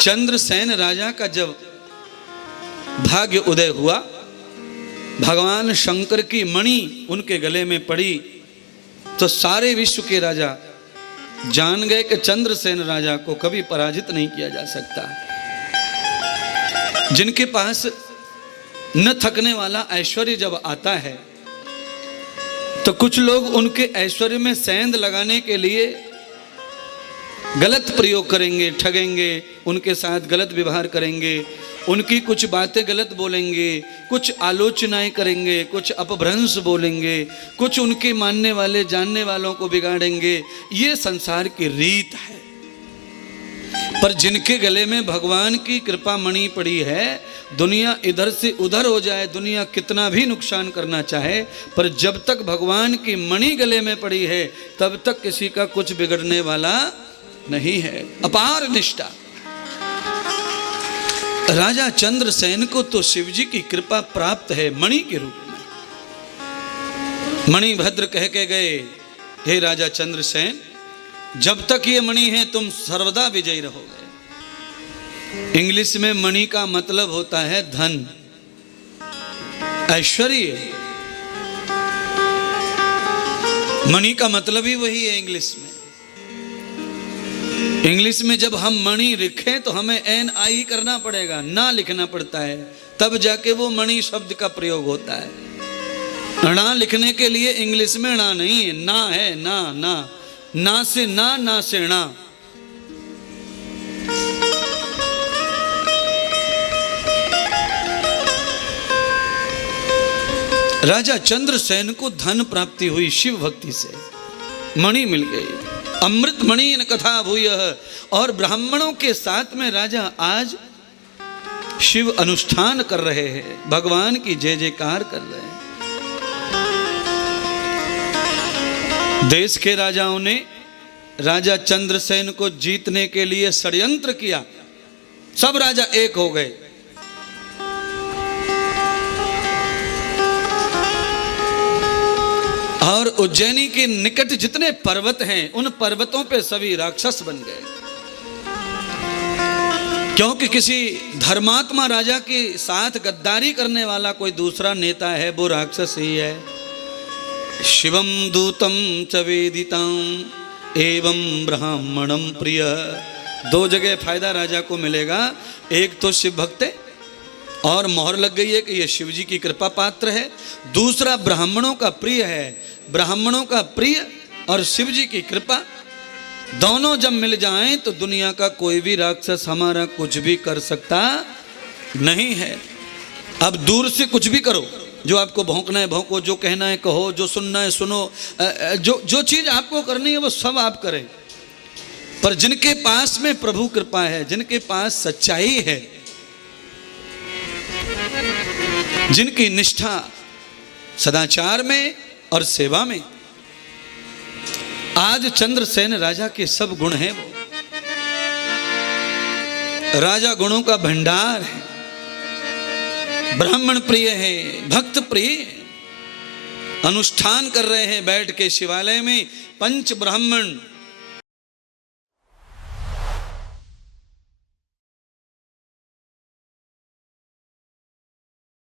चंद्रसेन राजा का जब भाग्य उदय हुआ, भगवान शंकर की मणि उनके गले में पड़ी, तो सारे विश्व के राजा जान गए कि चंद्रसेन राजा को कभी पराजित नहीं किया जा सकता। जिनके पास न थकने वाला ऐश्वर्य जब आता है तो कुछ लोग उनके ऐश्वर्य में सेंध लगाने के लिए गलत प्रयोग करेंगे, ठगेंगे, उनके साथ गलत व्यवहार करेंगे, उनकी कुछ बातें गलत बोलेंगे, कुछ आलोचनाएं करेंगे, कुछ अपभ्रंश बोलेंगे, कुछ उनके मानने वाले जानने वालों को बिगाड़ेंगे। ये संसार की रीत है। पर जिनके गले में भगवान की कृपा मणि पड़ी है, दुनिया इधर से उधर हो जाए, दुनिया कितना भी नुकसान करना चाहे, पर जब तक भगवान की मणि गले में पड़ी है तब तक किसी का कुछ बिगड़ने वाला नहीं है। अपार निष्ठा। राजा चंद्रसेन को तो शिवजी की कृपा प्राप्त है मणि के रूप में। मणिभद्र कह के गए, हे राजा चंद्रसेन, जब तक ये मणि है तुम सर्वदा विजयी रहोगे। इंग्लिश में मणि का मतलब होता है धन, ऐश्वर्य। मणि का मतलब ही वही है इंग्लिश में। इंग्लिश में जब हम मणि लिखें तो हमें NI करना पड़ेगा, ना लिखना पड़ता है, तब जाके वो मणि शब्द का प्रयोग होता है। णा लिखने के लिए इंग्लिश में णा नहीं है, ना है, ना ना ना से ना, ना से णा। राजा चंद्रसेन को धन प्राप्ति हुई शिव भक्ति से, मणि मिल गई, अमृत मणि न कथा भूयः। और ब्राह्मणों के साथ में राजा आज शिव अनुष्ठान कर रहे हैं, भगवान की जय जयकार कर रहे हैं। देश के राजाओं ने राजा चंद्रसेन को जीतने के लिए षड्यंत्र किया, सब राजा एक हो गए। और उज्जैनी के निकट जितने पर्वत हैं उन पर्वतों पे सभी राक्षस बन गए, क्योंकि किसी धर्मात्मा राजा के साथ गद्दारी करने वाला कोई दूसरा नेता है, वो राक्षस ही है। शिवम दूतम च वेदिताम एवं ब्राह्मणम प्रिय। दो जगह फायदा राजा को मिलेगा, एक तो शिव भक्त है और मोहर लग गई है कि ये शिव जी की कृपा पात्र है, दूसरा ब्राह्मणों का प्रिय है। ब्राह्मणों का प्रिय और शिव जी की कृपा दोनों जब मिल जाएं तो दुनिया का कोई भी राक्षस हमारा कुछ भी कर सकता नहीं है। अब दूर से कुछ भी करो, जो आपको भौंकना है भौंको, जो कहना है कहो, जो सुनना है सुनो, जो चीज आपको करनी है वो सब आप करें। पर जिनके पास में प्रभु कृपा है, जिनके पास सच्चाई है, जिनकी निष्ठा सदाचार में और सेवा में, आज चंद्रसेन राजा के सब गुण हैं। वो राजा गुणों का भंडार है, ब्राह्मण प्रिय है, भक्त प्रिय, अनुष्ठान कर रहे हैं बैठ के शिवालय में। पंच ब्राह्मण